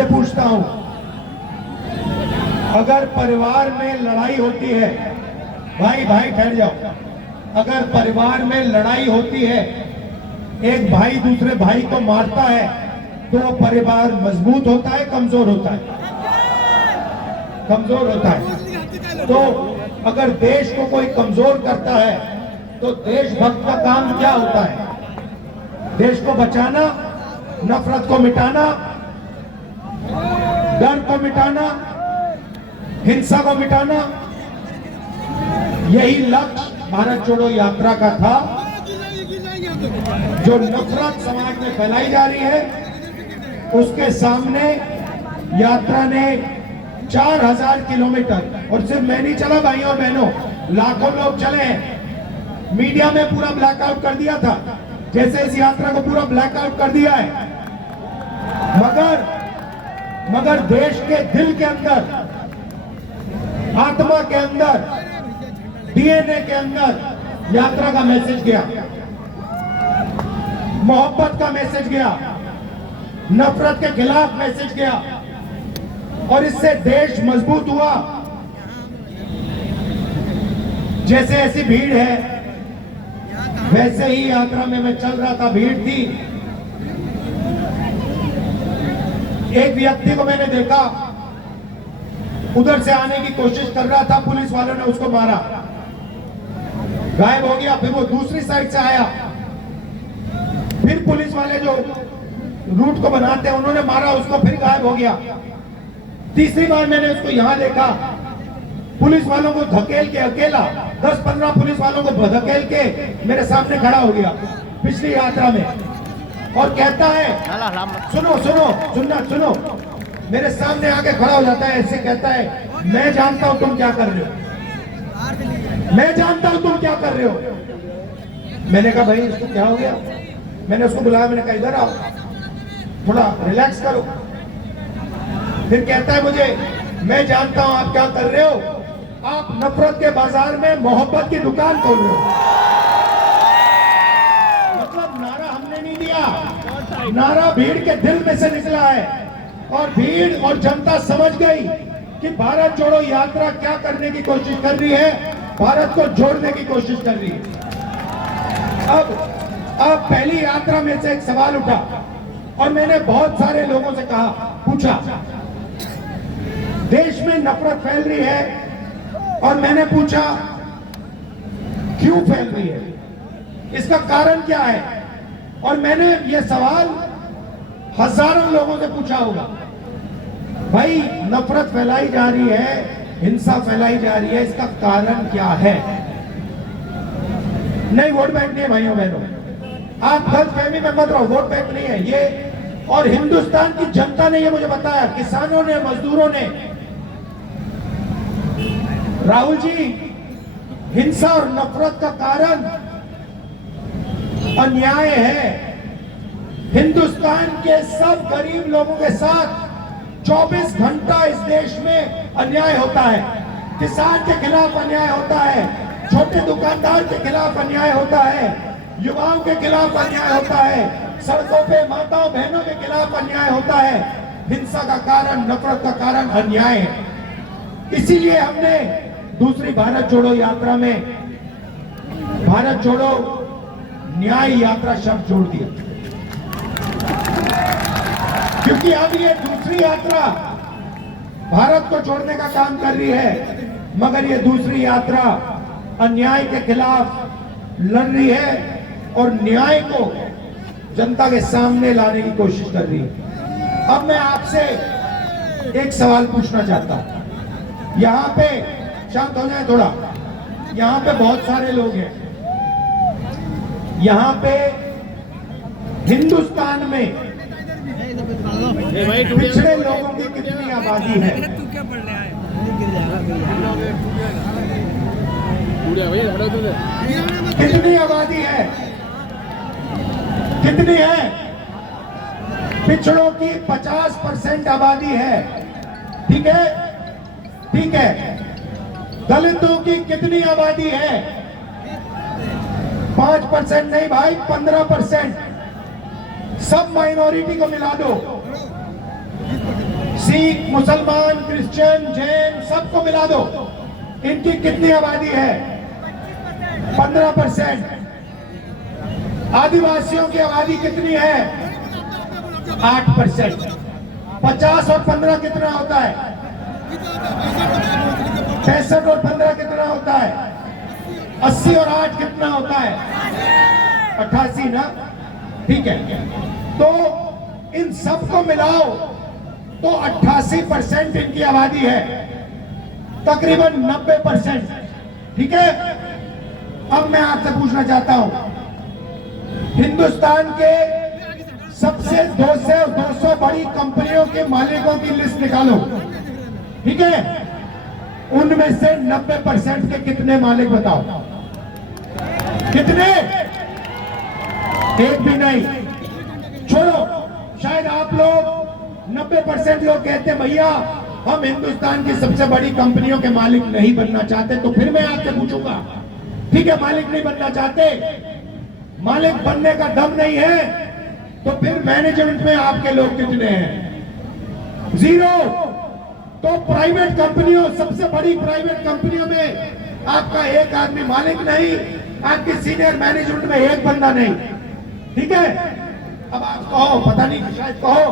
आपसे पूछता हूं, अगर परिवार में लड़ाई होती है, भाई ठहर जाओ, अगर परिवार में लड़ाई होती है, एक भाई दूसरे भाई को मारता है, तो वो परिवार मजबूत होता है, कमजोर होता है? कमजोर होता है। तो अगर देश को कोई कमजोर करता है, तो देशभक्त का काम क्या होता है? देश को बचाना, नफरत को मिटाना, डर को मिटाना, हिंसा को मिटाना। यही लक्ष्य भारत छोड़ो यात्रा का था। जो नफरत समाज में फैलाई जा रही है, उसके सामने यात्रा ने 4000 किलोमीटर, और सिर्फ मैं नहीं चला भाइयों और बहनों, लाखों लोग चले हैं। मीडिया में पूरा ब्लैकआउट कर दिया था, जैसे इस यात्रा को पूरा ब्लैकआउट कर दिया है। मगर देश के दिल के अंदर, आत्मा के अंदर, डीएनए के अंदर यात्रा का मैसेज गया, मोहब्बत का मैसेज गया, नफरत के खिलाफ मैसेज गया, और इससे देश मजबूत हुआ। जैसे ऐसी भीड़ है, वैसे ही यात्रा में मैं चल रहा था, भीड़ थी। एक व्यक्ति को मैंने देखा, उधर से आने की कोशिश कर रहा था, पुलिस वालों ने उसको मारा, गायब हो गया। फिर वो दूसरी साइड से आया, फिर पुलिस वाले जो रूट को बनाते हैं उन्होंने मारा उसको, फिर गायब हो गया। तीसरी बार मैंने उसको यहां देखा, पुलिस वालों को धकेल के, अकेला 10-15 पुलिस वालों को धकेल के मेरे सामने खड़ा हो गया पिछली यात्रा में, और कहता है, सुनो, मेरे सामने आके खड़ा हो जाता है, ऐसे कहता है, मैं जानता हूं तुम क्या कर रहे हो, मैं जानता हूं तुम क्या कर रहे हो। मैंने कहा भाई इसको क्या हो गया? मैंने उसको बुलाया, मैंने कहा इधर आओ, थोड़ा रिलैक्स करो। फिर कहता है मुझे, मैं जानता हूं आप क्या कर रहे हो, आप नफरत के बाजार में मोहब्बत की दुकान खोल रहे हो। मतलब नारा हमने नहीं दिया, नारा भीड़ के दिल में से निकला है, और भीड़ और जनता समझ गई कि भारत जोड़ो यात्रा क्या करने की कोशिश कर रही है, भारत को जोड़ने की कोशिश कर रही है। अब पहली यात्रा में से एक सवाल उठा, और मैंने बहुत सारे लोगों से कहा, पूछा, देश में नफरत फैल रही है, और मैंने पूछा क्यों फैल रही है, इसका कारण क्या है? और मैंने ये सवाल हजारों लोगों से पूछा होगा। भाई नफरत फैलाई जा रही है, हिंसा फैलाई जा रही है, इसका कारण क्या है? नहीं, वोट बैंक नहीं है भाइयों बहनों, आप गलतफहमी में मत रहो, वोट बैंक नहीं है ये। और हिंदुस्तान की जनता ने ये मुझे बताया, किसानों ने, मजदूरों ने, राहुल जी, हिंसा और नफरत का कारण अन्याय है। हिंदुस्तान के सब गरीब लोगों के साथ 24 घंटा इस देश में अन्याय होता है। किसान के खिलाफ अन्याय होता है, छोटे दुकानदार के खिलाफ अन्याय होता है, युवाओं के खिलाफ अन्याय होता है, सड़कों पे माताओं बहनों के खिलाफ अन्याय होता है। हिंसा का कारण, नफरत का कारण अन्याय है। इसीलिए हमने दूसरी भारत जोड़ो यात्रा में भारत जोड़ो न्याय यात्रा शब्द जोड़ दिया, क्योंकि अब ये दूसरी यात्रा भारत को जोड़ने का काम कर रही है, मगर ये दूसरी यात्रा अन्याय के खिलाफ लड़ रही है और न्याय को जनता के सामने लाने की कोशिश कर रही है। अब मैं आपसे एक सवाल पूछना चाहता हूं, यहां पे शांत हो जाए थोड़ा, यहां पे बहुत सारे लोग हैं, यहां पे हिंदुस्तान में पिछड़े लोगों की कितनी आबादी है? कितनी आबादी है? कितनी है? पिछड़ों की 50% आबादी है, ठीक है? ठीक है। दलितों की कितनी आबादी है? 5% नहीं भाई, 15%। सब माइनॉरिटी को मिला दो, सिख, मुसलमान, क्रिश्चियन, जैन सबको मिला दो, इनकी कितनी आबादी है? 15%। आदिवासियों की आबादी कितनी है? 8%। 50 और 15 कितना होता है? 65 और 15 कितना होता है? 80 और 8 कितना होता है? 88 ना? ठीक है, तो इन सबको मिलाओ तो 88% इनकी आबादी है, तकरीबन 90%। ठीक है, अब मैं आपसे पूछना चाहता हूं, हिंदुस्तान के सबसे 200 बड़ी कंपनियों के मालिकों की लिस्ट निकालो। ठीक है, उनमें से 90% के कितने मालिक बताओ? कितने? एक भी नहीं। छोड़ो, शायद आप लोग 90% लोग कहते हैं भैया हम हिंदुस्तान की सबसे बड़ी कंपनियों के मालिक नहीं बनना चाहते, तो फिर मैं आपसे पूछूंगा, ठीक है मालिक नहीं बनना चाहते, मालिक बनने का दम नहीं है, तो फिर मैनेजमेंट में आपके लोग कितने हैं? 0। तो प्राइवेट कंपनियों, सबसे बड़ी प्राइवेट कंपनियों में आपका एक आदमी मालिक नहीं, आपकी सीनियर मैनेजमेंट में एक बंदा नहीं। ठीक है, अब आप कहो, पता नहीं शायद कहो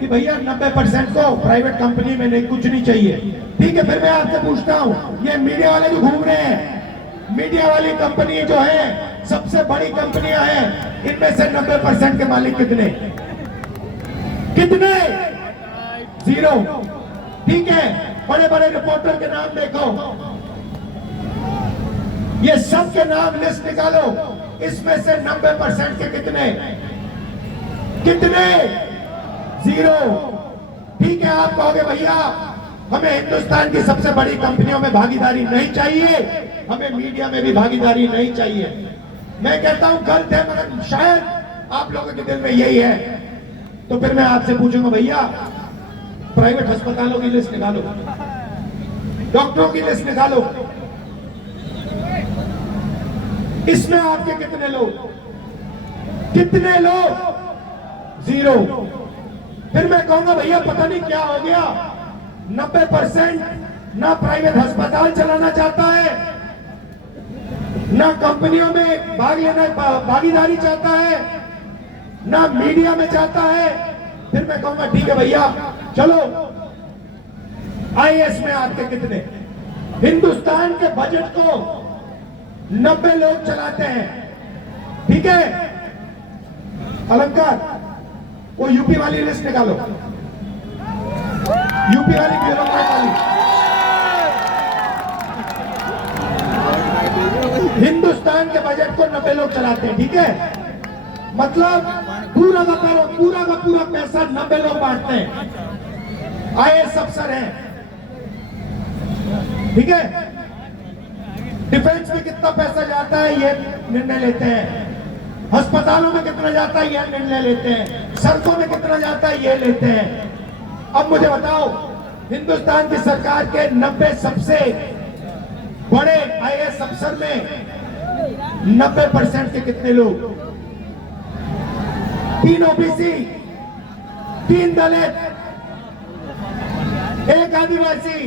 कि भैया 90% को प्राइवेट कंपनी में नहीं, कुछ नहीं चाहिए। ठीक है, फिर मैं आपसे पूछता हूं, ये मीडिया वाले जो घूम रहे हैं, मीडिया वाली कंपनी जो है सबसे बड़ी कंपनियां हैं, इनमें से 90% के मालिक कितने? कितने? 0। ठीक है, बड़े बड़े रिपोर्टर के नाम देखो, ये सब के नाम लिस्ट निकालो, इसमें से 90% के कितने? कितने? 0। ठीक है, आप कहोगे भैया हमें हिंदुस्तान की सबसे बड़ी कंपनियों में भागीदारी नहीं चाहिए, हमें मीडिया में भी भागीदारी नहीं चाहिए। मैं कहता हूं गलत है, मगर शायद आप लोगों के दिल में यही है। तो फिर मैं आपसे पूछूंगा भैया प्राइवेट अस्पतालों की लिस्ट निकालो, डॉक्टरों की लिस्ट निकालो, इसमें आपके कितने लोग? कितने लोग? 0। फिर मैं कहूंगा भैया पता नहीं क्या हो गया, 90% ना प्राइवेट अस्पताल चलाना चाहता है, ना कंपनियों में भागीदारी चाहता है, ना मीडिया में चाहता है। फिर मैं कहूंगा ठीक है भैया चलो, आईएएस में आपके कितने? हिंदुस्तान के बजट को 90 लोग चलाते हैं। ठीक है, अलंकार वो यूपी वाली लिस्ट निकालो, यूपी वाली, ब्यूरोक्रेट वाली। हिंदुस्तान के बजट को 90 लोग चलाते हैं। ठीक है, मतलब पूरा का पूरा पैसा 90 लोग बांटते हैं, आईएएस अफसर हैं। ठीक है, डिफेंस में कितना पैसा जाता है ये निर्णय लेते हैं, अस्पतालों में कितना जाता है ये निर्णय लेते हैं, सड़कों में कितना जाता है ये लेते हैं। अब मुझे बताओ, हिंदुस्तान की सरकार के 90 सबसे बड़े आईएएस अफसर में 90% के कितने लोग? 3 ओबीसी, 3 दलित, 1 आदिवासी,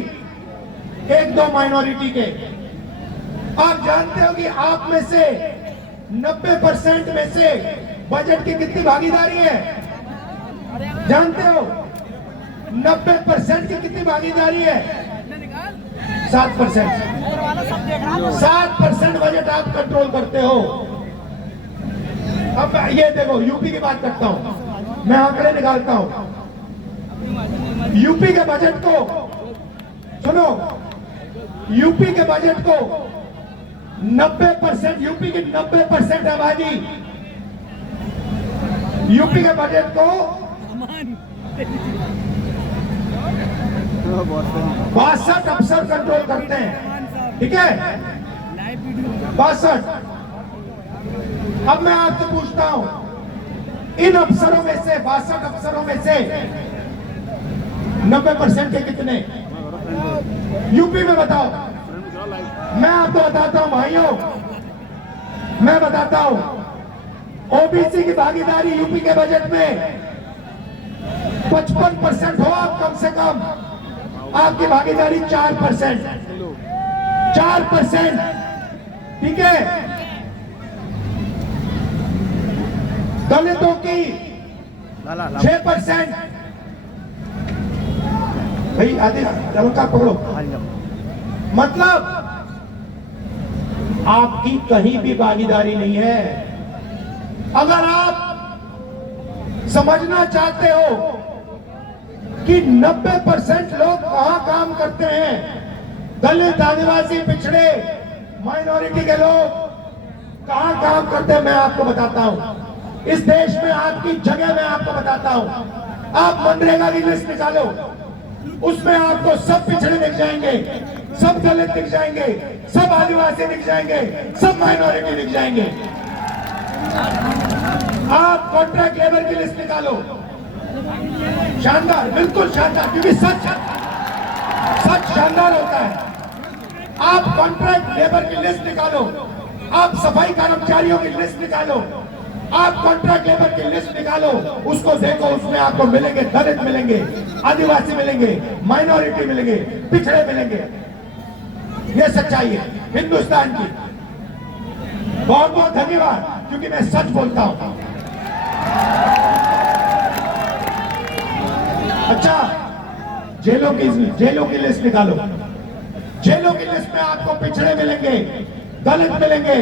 1-2 माइनॉरिटी के। आप जानते हो कि आप में से 90% में से बजट की कितनी भागीदारी है? जानते हो 90% की कितनी भागीदारी है? 7%। 7% बजट आप कंट्रोल करते हो। अब ये देखो, यूपी की बात करता हूं, मैं आंकड़े निकालता हूं। यूपी के बजट को सुनो, यूपी के बजट को 90%, यूपी की 90% आबादी, यूपी के बजट को 62 अफसर कंट्रोल करते हैं। ठीक है, 62। अब मैं आपसे पूछता हूं, इन अफसरों में से, 62 अफसरों में से 90% के कितने यूपी में? बताओ। मैं आपको बताता हूं भाइयों, मैं बताता हूं, ओबीसी की भागीदारी यूपी के बजट में 55% हो आप कम से कम, आपकी भागीदारी 4%, 4%, ठीक है। दलितों की 6%, भाई आधे हल्का पकड़ो, मतलब आपकी कहीं भी भागीदारी नहीं है। अगर आप समझना चाहते हो कि 90% लोग कहां काम करते हैं, दलित, आदिवासी, पिछड़े, माइनॉरिटी के लोग कहां काम करते हैं, मैं आपको बताता हूं। इस देश में आपकी जगह मैं आपको बताता हूं। आप मनरेगा की लिस्ट निकालो, उसमें आपको सब पिछड़े दिख जाएंगे, सब दलित दिख जाएंगे, सब आदिवासी दिख जाएंगे, सब माइनॉरिटी दिख जाएंगे। आप कॉन्ट्रैक्ट लेबर की लिस्ट निकालो, शानदार, बिल्कुल शानदार, क्योंकि सच शानदार होता है। आप कॉन्ट्रैक्ट लेबर की लिस्ट निकालो, आप सफाई कर्मचारियों की लिस्ट निकालो, आप कॉन्ट्रैक्ट लेबर की लिस्ट निकालो, उसको देखो, उसमें आपको मिलेंगे दलित, मिलेंगे आदिवासी, मिलेंगे माइनॉरिटी, मिलेंगे पिछड़े, मिलेंगे। ये सच्चाई है हिंदुस्तान की। बहुत बहुत धन्यवाद, क्योंकि मैं सच बोलता हूं। अच्छा, जेलों की लिस्ट निकालो। जेलों की लिस्ट में आपको पिछड़े मिलेंगे, दलित मिलेंगे,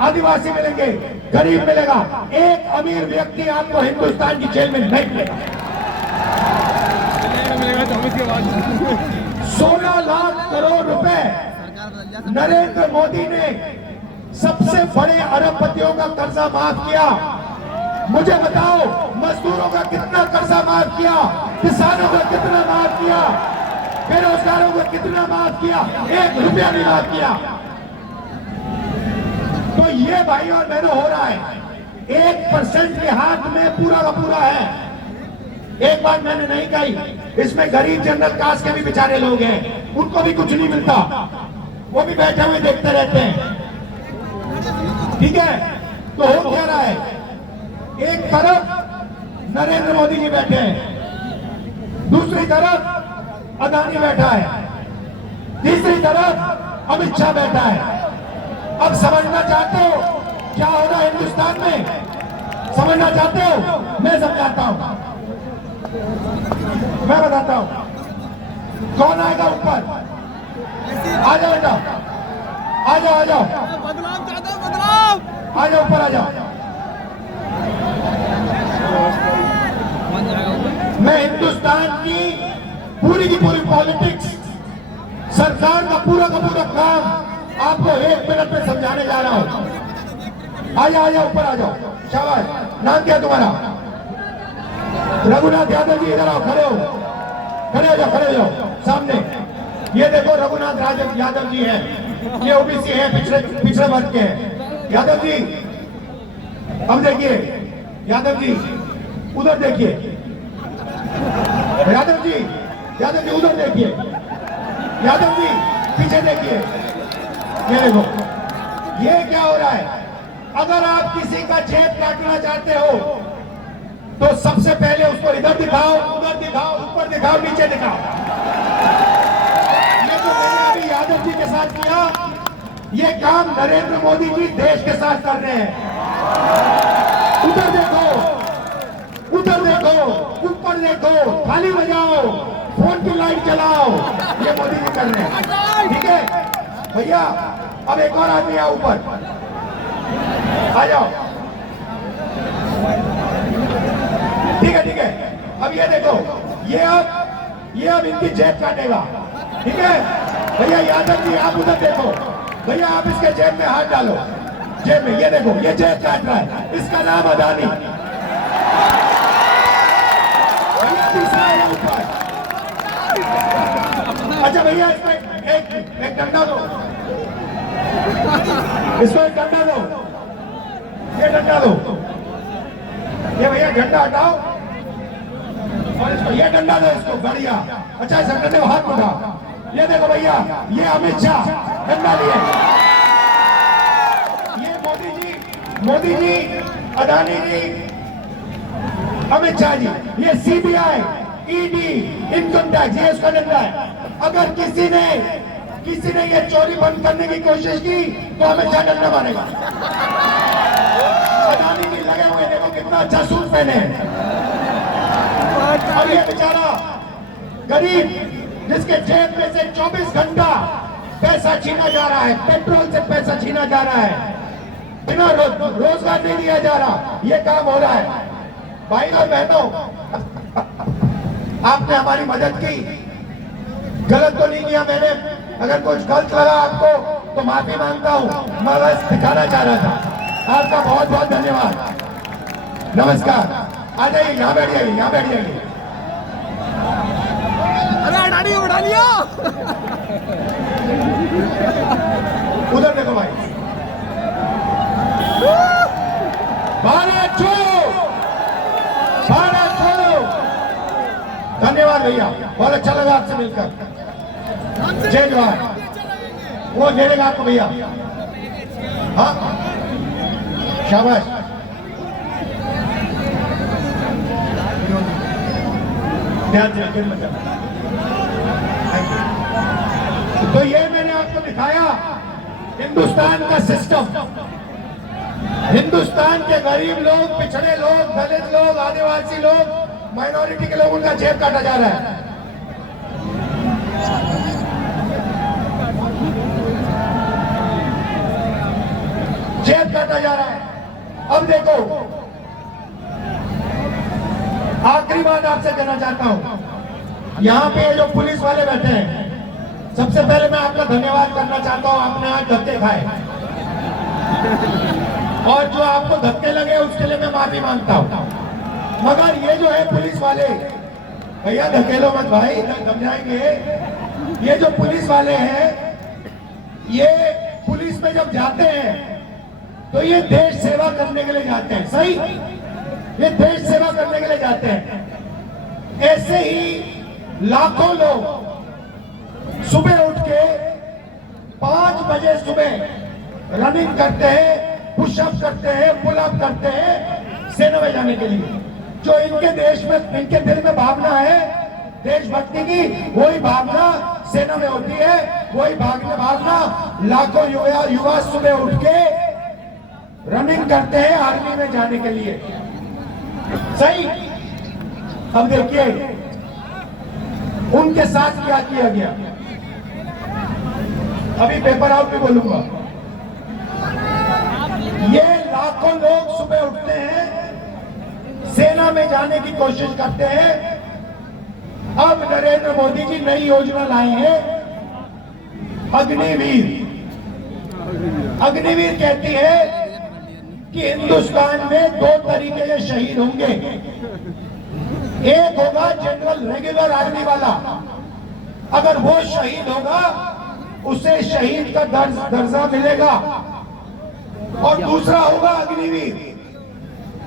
आदिवासी मिलेंगे, गरीब मिलेगा। एक अमीर व्यक्ति आपको हिंदुस्तान की जेल में नहीं मिलेगा। 16 लाख करोड़ रुपए नरेंद्र मोदी ने सबसे बड़े अरबपतियों का कर्जा माफ किया। मुझे बताओ, मजदूरों का कितना कर्जा माफ किया, किसानों का कितना माफ किया, बेरोजगारों को कितना माफ किया? 1 रुपया नहीं माफ किया। तो ये भाई और बहनों हो रहा है, 1% के हाथ में पूरा का पूरा है। एक बात मैंने नहीं कही, इसमें गरीब जनरल कास्ट के भी बेचारे लोग हैं, उनको भी कुछ नहीं मिलता, वो भी बैठे हुए देखते रहते हैं, ठीक है। तो हो क्या रहा है, एक तरफ नरेंद्र मोदी जी बैठे हैं, दूसरी तरफ अदानी बैठा है, तीसरी तरफ अमित शाह बैठा है। अब समझना चाहते हो क्या हो रहा है हिंदुस्तान में? समझना चाहते हो? मैं समझाता हूं, मैं बताता हूं। कौन आएगा ऊपर? आ जाओ बेटा, आ जाओ, आ जाओ, बदलाव चाहता हूं, बदलाव। आ जाओ, ऊपर आ जाओ। मैं हिंदुस्तान की पूरी पॉलिटिक्स, सरकार का पूरा काम आपको 1 मिनट में समझाने जा रहा हूं। आ जाओ, ऊपर आ जाओ, शाबाश। नाम क्या तुम्हारा? रघुनाथ यादव जी, इधर आओ, खड़े हो जाओ सामने। ये देखो, रघुनाथ यादव जी हैं, ये ओबीसी है, पिछड़े वर्ग के हैं। यादव जी, अब देखिए, यादव जी उधर देखिए, यादव जी उधर देखिए, यादव जी पीछे देखिए। ये देखो, ये क्या हो रहा है? अगर आप किसी का जेब काटना चाहते हो तो सबसे पहले उसको इधर दिखाओ, उधर दिखाओ, ऊपर दिखाओ, नीचे दिखाओ। ये जो मैंने अभी यादव जी के साथ किया, ये काम नरेंद्र मोदी जी देश के साथ कर रहे हैं। उधर देखो, ऊपर देखो, थाली बजाओ, फोन की लाइट जलाओ, ये मोदी जी कर रहे हैं, ठीक है भैया। अब एक और आदमी आओ ऊपर, आ जाओ, ठीक है। अब ये देखो, ये अब इनकी जेब काटेगा, ठीक है भैया। यादव जी आप उधर देखो, भैया आप इसके जेब में हाथ डालो, जेब में, ये देखो, ये जेब काट रहा है, इसका नाम अदानी। भैया तीसरा है ऊपर। अच्छा भैया, इसमें एक डंडा दो, इसको एक डंडा दो, ये डंडा दो, ये भैया झंडा हटाओ और इसको ये डंडा दो, इसको बढ़िया। अच्छा, इस डंडे को हाथ उठा, ये देखो भैया, ये अमित शाह डंडा लिए, ये मोदी जी, अदानी जी, अमित शाह जी, ये सीबीआई, ईडी, इनकम टैक्स, ये उसका डंडा है। अगर किसी ने ये चोरी बंद करने की कोशिश की तो हमेशा डंडा मारेगा। अडानी जी लगे हुए, देखो कितना अच्छा सूट पहने हैं। और ये बेचारा गरीब जिसके जेब में से 24 घंटा पैसा छीना जा रहा है, पेट्रोल से पैसा छीना जा रहा है, बिना रोजगार नहीं दिया जा रहा, ये काम हो रहा है। भाई और बहनों, आपने हमारी मदद की, गलत तो नहीं किया मैंने। अगर कुछ गलत लगा आपको तो माफी मांगता हूं, मैं बस दिखाना चाह रहा था। आपका बहुत बहुत धन्यवाद। नमस्कार। आ जाइए, यहाँ बैठ जाइए, यहाँ बैठ जाइए। अरे अडानी उठा लिया। उधर देखो भाई। भारत छोड़ो, भारत छोड़ो। धन्यवाद भैया, बहुत अच्छा लगा आपसे मिलकर। जय जवान। वो दे देगा आपको भैया। हाँ, शाबाश। ध्यान से फिर मत जाना। तो ये मैंने आपको दिखाया हिंदुस्तान का सिस्टम। हिंदुस्तान के गरीब लोग, पिछड़े लोग, दलित लोग, आदिवासी लोग, माइनॉरिटी के लोग, उनका जेब काटा जा रहा है। जेब काटा जा रहा है। अब देखो, आखिरी बात आपसे कहना चाहता हूं। यहाँ पे जो पुलिस वाले बैठे हैं, सबसे पहले मैं आपका धन्यवाद करना चाहता हूं। आपने आज धक्के खाए और जो आपको धक्के लगे उसके लिए मैं माफी मांगता हूं। मगर ये जो है पुलिस वाले, भैया धकेलो मत भाई, समझाएंगे। ये जो पुलिस वाले हैं, ये पुलिस में जब जाते हैं तो ये देश सेवा करने के लिए जाते हैं। सही, ये देश सेवा करने के लिए जाते हैं। ऐसे ही लाखों लोग सुबह उठ के 5 बजे सुबह रनिंग करते हैं, पुशअप करते हैं, पुलअप करते हैं सेना में जाने के लिए। जो इनके देश में, इनके दिल में भावना है देशभक्ति की, वही भावना सेना में होती है। वही भावना लाखों युवा सुबह उठ के रनिंग करते हैं आर्मी में जाने के लिए। सही। अब देखिए उनके साथ क्या किया गया। अभी पेपर आउट भी बोलूंगा। ये लाखों लोग सुबह उठते हैं, सेना में जाने की कोशिश करते हैं। अब नरेंद्र मोदी जी नई योजना लाए हैं, अग्निवीर। अग्निवीर कहती है कि हिंदुस्तान में 2 तरीके के शहीद होंगे। एक होगा जनरल रेगुलर आर्मी वाला, अगर वो शहीद होगा उसे शहीद का दर्जा मिलेगा। और दूसरा होगा अग्निवीर,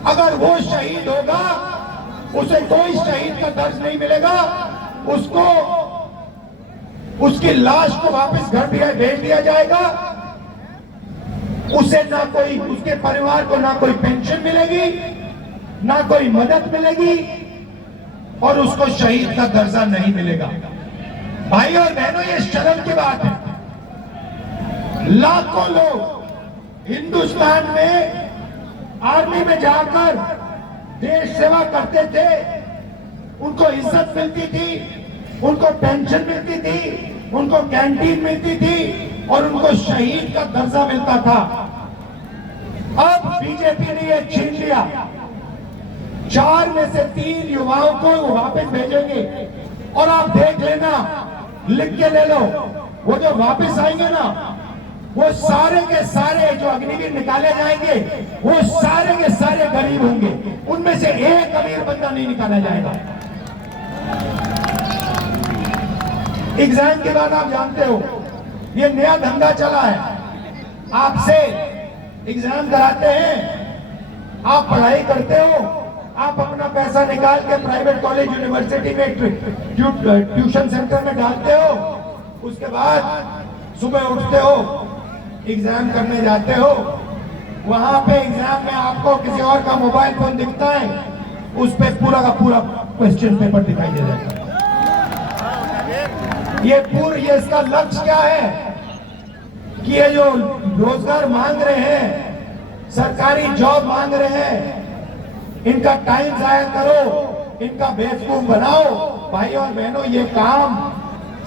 अगर वो शहीद होगा उसे कोई शहीद का दर्ज नहीं मिलेगा, उसको उसकी लाश को वापस घर भेज दिया जाएगा। उसे ना कोई, उसके परिवार को ना कोई पेंशन मिलेगी, ना कोई मदद मिलेगी, और उसको शहीद का दर्जा नहीं मिलेगा। भाई और बहनों, ये शर्म की बात है। लाखों लोग हिंदुस्तान में आर्मी में जाकर देश सेवा करते थे, उनको इज्जत मिलती थी, उनको पेंशन मिलती थी, उनको कैंटीन मिलती थी, और उनको शहीद का दर्जा मिलता था। अब बीजेपी ने यह छीन लिया। 4 में से 3 युवाओं को वापस भेजेंगे, और आप देख लेना, लिख के ले लो, वो जो वापस आएंगे ना, वो सारे के सारे जो अग्निवीर निकाले जाएंगे, वो सारे के सारे गरीब होंगे। उनमें से एक अमीर बंदा नहीं निकाला जाएगा। एग्जाम के बाद आप जानते हो ये नया धंधा चला है। आपसे एग्जाम कराते हैं, आप पढ़ाई करते हो, आप अपना पैसा निकाल के प्राइवेट कॉलेज यूनिवर्सिटी में ट्यूशन सेंटर में डालते हो। उसके बाद सुबह उठते हो, एग्जाम करने जाते हो। वहां पे एग्जाम में आपको किसी और का मोबाइल फोन दिखता है, उस पे पूरा का पूरा क्वेश्चन पेपर दिखाई दे जाएगा। ये इसका लक्ष्य क्या है कि ये जो रोजगार मांग रहे हैं, सरकारी जॉब मांग रहे हैं, इनका टाइम जाया करो, इनका बेवकूफ बनाओ। भाई और बहनों, ये काम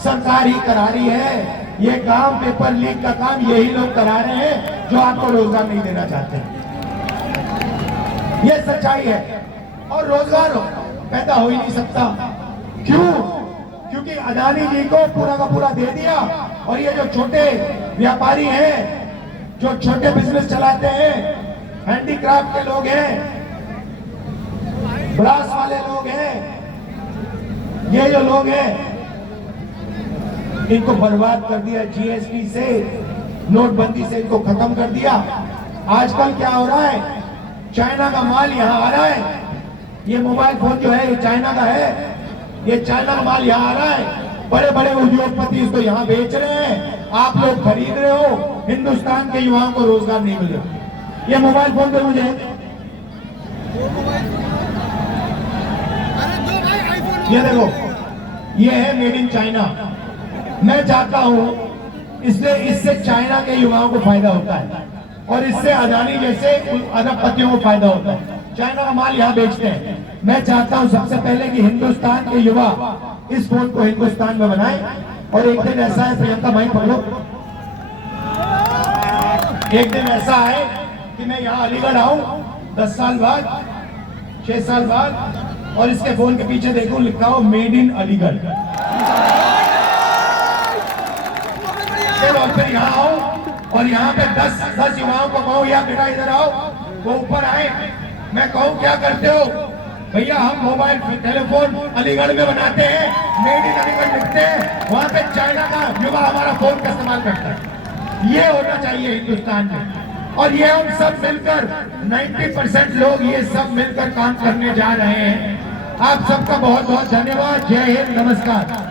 सरकार ही करा रही है। ये काम पेपर लीक का काम यही लोग करा रहे हैं जो आपको रोजगार नहीं देना चाहते। ये सच्चाई है। और रोजगार पैदा हो ही नहीं सकता। क्यों? क्योंकि अदानी जी को पूरा का पूरा दे दिया, और ये जो छोटे व्यापारी हैं, जो छोटे बिजनेस चलाते हैं, हैंडीक्राफ्ट के लोग हैं, ब्रास वाले लोग हैं, ये जो लोग हैं, इनको बर्बाद कर दिया। जीएसटी से, नोटबंदी से इनको खत्म कर दिया। आजकल क्या हो रहा है, चाइना का माल यहाँ आ रहा है। ये मोबाइल फोन जो है ये चाइना का है, ये चाइना का माल यहाँ आ रहा है। बड़े बड़े उद्योगपति इसको यहाँ बेच रहे हैं, आप लोग खरीद रहे हो। हिंदुस्तान के युवाओं को रोजगार नहीं मिल रहा। ये मोबाइल फोन पे मुझे ये देखो, ये है मेड इन चाइना। मैं चाहता हूं इससे चाइना के युवाओं को फायदा होता है, और इससे अदानी जैसे अरबपतियों को फायदा होता है। चाइना का माल यहाँ बेचते हैं। मैं चाहता हूं सबसे पहले कि हिंदुस्तान के युवा इस फोन को हिंदुस्तान में बनाए। और एक दिन ऐसा है, प्रियंका भाई पकड़ो, एक दिन ऐसा है कि मैं यहाँ अलीगढ़ आऊं 10 साल बाद, 6 साल बाद, और इसके फोन के पीछे देखूं लिखा हो मेड इन अलीगढ़। और फिर यहाँ आओ और यहाँ पे 10 युवाओं को कहूँ, या बेटा इधर आओ, वो ऊपर आए, मैं कहूँ क्या करते हो भैया, हम मोबाइल टेलीफोन अलीगढ़ में बनाते हैं, मेड इन अलीगढ़ लिखते हैं, वहां पे चाइना का युवा हमारा फोन का इस्तेमाल करता है। ये होना चाहिए हिंदुस्तान में। और ये हम सब मिलकर 90% लोग ये सब मिलकर काम करने जा रहे हैं। आप सबका बहुत बहुत धन्यवाद। जय हिंद, नमस्कार।